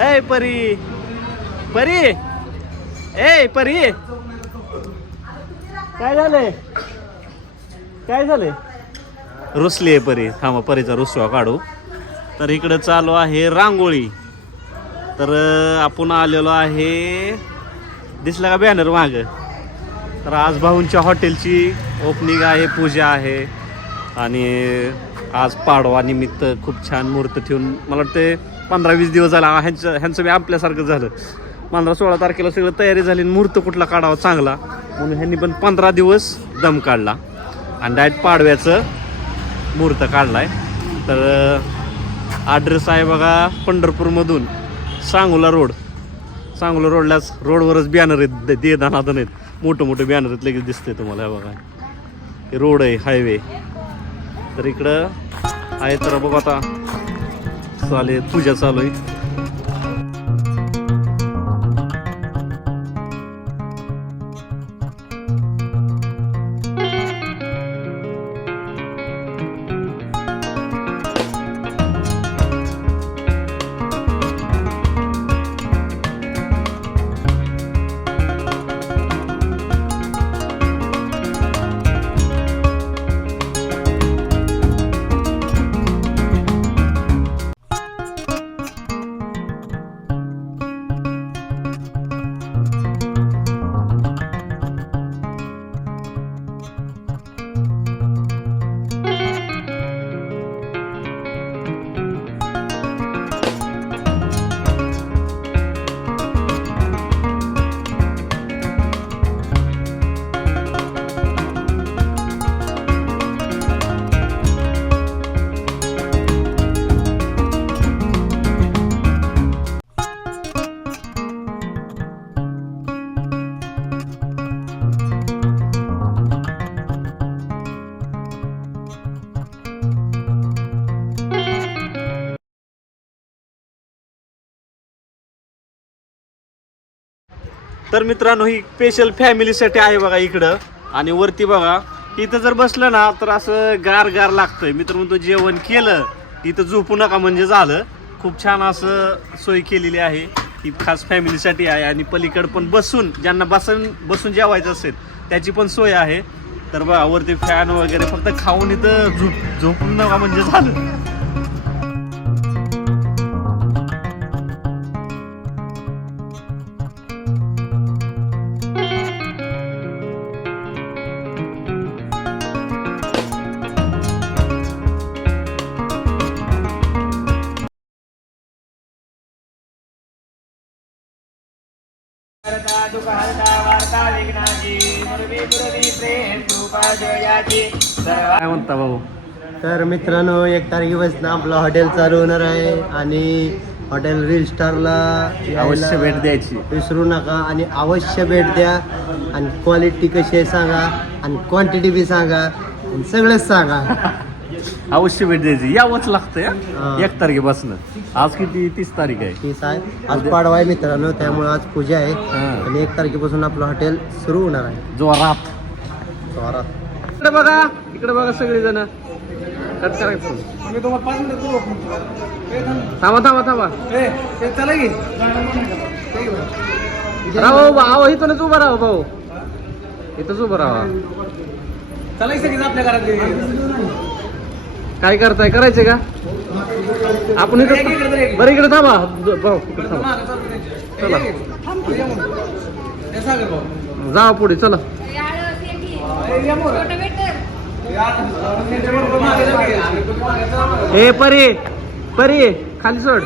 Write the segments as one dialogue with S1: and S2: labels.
S1: ए परी परी ए परी काय झालंय काय झालंय रुसली आहे परी. थांबा परीचा रुसवा काढू. तर इकडं चालू आहे रांगोळी. तर आपण आलेलो आहे दिसला का बॅनर माग? तर आज भाऊंच्या हॉटेलची ओपनिंग आहे पूजा आहे. आणि आज पाडवानिमित्त खूप छान मुहूर्त ठेवून मला वाटते पंधरा वीस दिवस झाला ह्यांचं ह्यांचं बी आपल्यासारखं झालं. पंधरा सोळा तारखेला सगळं तयारी झाली आणि मुहूर्त कुठला काढावा चांगला. म्हणून ह्यांनी पण पंधरा दिवस दम काढला. आणि डायरेक्ट पाडव्याचं मुहूर्त आहे तर ॲड्रेस आहे बघा पंढरपूरमधून सांगोला रोड. सांगोला रोडलाच रोडवरच बॅनर आहेत दे- दानादन आहेत. मोठं मोठं बॅनर आहेत लगेच दिसते तुम्हाला बघा. हे रोड आहे हायवे तर इकडं आहे तर बघा आता चालेल पूजा चालू आहे. तर मित्रांनो ही स्पेशल फॅमिलीसाठी आहे बघा इकडं. आणि वरती बघा इथं जर बसलं ना तर असं गार गार लागतंय. मित्र म्हणतो जेवण केलं इथं झोपू नका म्हणजे झालं. खूप छान असं सोय केलेली आहे. ही खास फॅमिलीसाठी आहे. आणि पलीकडं पण बसून ज्यांना बसून बसून जेवायचं असेल त्याची पण सोय आहे. तर बघा वरती फॅन वगैरे फक्त खाऊन इथं झोप झोपू नका म्हणजे झालं. काय म्हणता भाऊ?
S2: तर मित्रांनो एक तारखेपासून आपलं हॉटेल चालू होणार आहे आणि हॉटेल रील स्टारला
S1: अवश्य भेट द्यायची.
S2: विसरू नका आणि अवश्य भेट द्या. आणि क्वालिटी कशी आहे सांगा आणि क्वांटिटी बी सांगा आणि सगळंच सांगा.
S1: अवश्य भेट द्यायची. यावंच लागतंय हं?
S2: हा.
S1: एक तारखेपासून. आज किती? तीस तारीख आहे.
S2: तीस आहे. आज पाडवा आहे मित्रांनो त्यामुळे आज पूजा आहे.
S1: हा.
S2: आणि एक तारखेपासून आपलं हॉटेल सुरू होणार आहे.
S1: जोरात.
S2: जोरात.
S1: इकडे बघा इकडे बघा सगळी जण कट करायचं थांबा. थांबा थांबा राहा भाऊ भाऊ इथूनच उभा राहा भाऊ. इथंच उभं राहा. काय करताय? करायचे का? आपण इथं बरं इकडे थांबा. ज- भाऊ इकडे थांबा. चला जा पुढे चला. ए परी परी खाली सोड.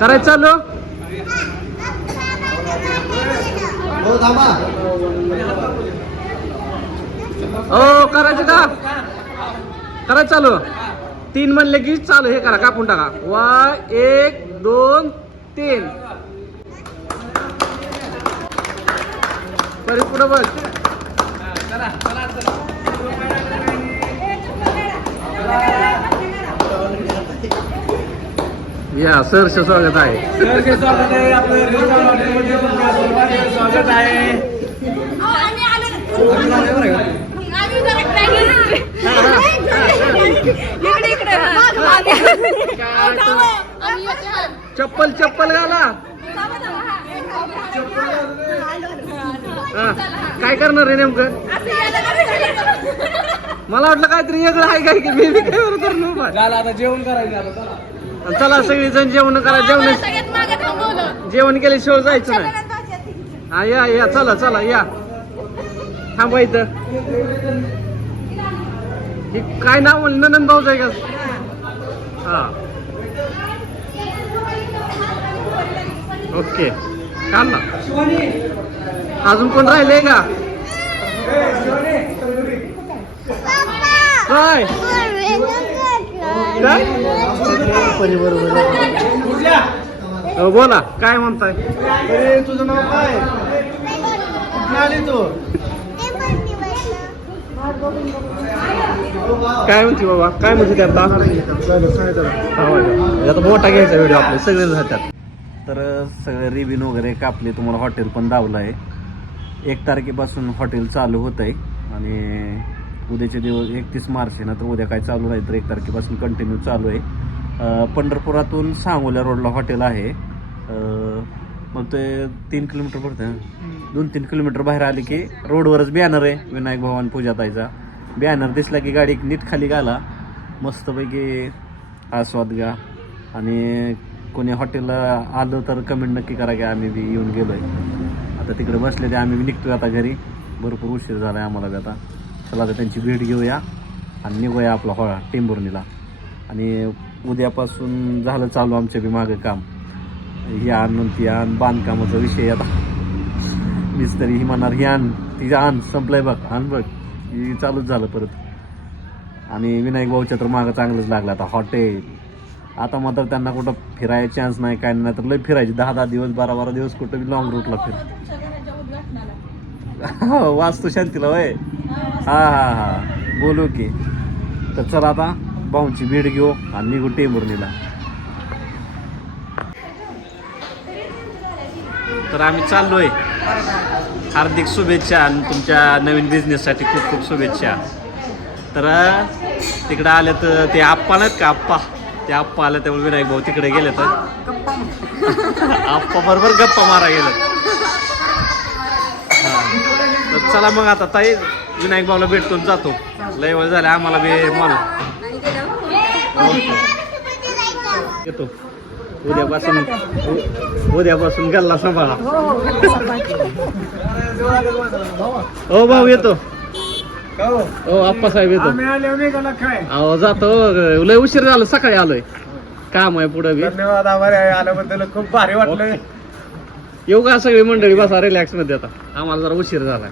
S1: करायचं चालू?
S2: हो थांबा.
S1: ओ करायचं का? करायचं चालू. तीन म्हणले की चालू हे करा कापून टाका. वा एक दोन तीन. परी पुढं बघ. या सरस स्वागत आहे.
S3: स्वागत आहे इकडे इकडे
S1: काय चप्पल चप्पल घाला. हा, काय करणार आहे नेमकं? मला वाटलं काहीतरी वेगळं आहे काय की मी बी काय बरं करणार
S3: आता जेवण करायचं आता चला.
S1: आणि चला सगळी जण जेवण करा जेवण. जेवण केल्याशिवाय जायचं नाही. हा या या चला चला या. थांबा हे काय नाव म्हणलं नंदन भाऊच आहे का? हा. ओके. काढ ना. अजून कोण राहिले का? काय? बोला. काय म्हणताय?
S2: तुझं नाव काय? तू?
S1: काय म्हणते बाबा? काय म्हणते आता आता मोठा घ्यायचा व्हिडिओ आपले सगळे जातात तर सगळे रिबिन वगैरे कापले तुम्हाला हॉटेल पण दावलं आहे. एक तारखेपासून हॉटेल चालू होत आहे आणि उद्याचे दिवस एकतीस मार्च आहे ना तर उद्या काय चालू नाही तर एक तारखेपासून कंटिन्यू चालू आहे. पंढरपुरातून सांगोल्या रोडला हॉटेल आहे. मग ते तीन किलोमीटर पडतं दोन तीन किलोमीटर बाहेर आले की रोडवरच बॅनर आहे विनायक भवान पूजाताईचा बॅनर दिसला की गाडी नीट खाली घाला. मस्तपैकी आस्वाद घ्या. आणि कोणी हॉटेलला आलं तर कमेंट नक्की करा की आम्ही बी येऊन गेलो आहे आता तिकडे बसले ते आम्ही बी निघतोय आता घरी. भरपूर उशीर झाला आहे आम्हाला बी आता. चला आता त्यांची भेट घेऊया आणि निघूया आपला हो टेंभुर्णीला. आणि उद्यापासून झालं चालू आमच्या बी मागं काम. ही आण ती आण बांधकामाचा विषय आता मिस्त्री ही म्हणणार ही आण ती आण संपलंय बघ आण बघ ही चालूच झालं परत आणि विनायक भाऊच्या तर मागं चांगलंच लागलं आता हॉटेल आता मात्र त्यांना कुठं फिरायचा चान्स नाही काय नाही तर लय फिरायचे दहा दहा दिवस बारा बारा दिवस कुठं बी लॉंग रूटला फिर वाचतो शांतीला वय हा हा हा बोलू की तर चला आता भाऊंची भेट घेऊ आणि निघू टेंभुर्णीला तर आम्ही चाललोय. हार्दिक शुभेच्छा आणि तुमच्या नवीन बिझनेससाठी खूप खूप शुभेच्छा. तर तिकडे आले तर ते आप्पा नाहीत का आप्पा? ते आप्पा आले त्यामुळे विनायक भाऊ तिकडे गेले तर. आप्पा बरोबर गप्पा मारा गेले. तर चला मग आता ताई विनायक भाऊला भेटतो जातो. लय वेळ झाला आम्हाला बी मला येतो. उद्यापासून उद्यापासून गल्ला सांभाळा. हो भाऊ येतो. हो? आप्पा साहेब येतो.
S3: आम्ही आले नाही का काय?
S1: अहो जातो. लय उशीर झालं सकाळी आलोय. काम आहे पुढे बी.
S3: धन्यवाद आभारी आहे आल्याबद्दल खूप भारी वाटलं
S1: येऊ का सगळी मंडळी? बसा रिलॅक्समध्ये आता. आम्हाला जरा उशीर झाला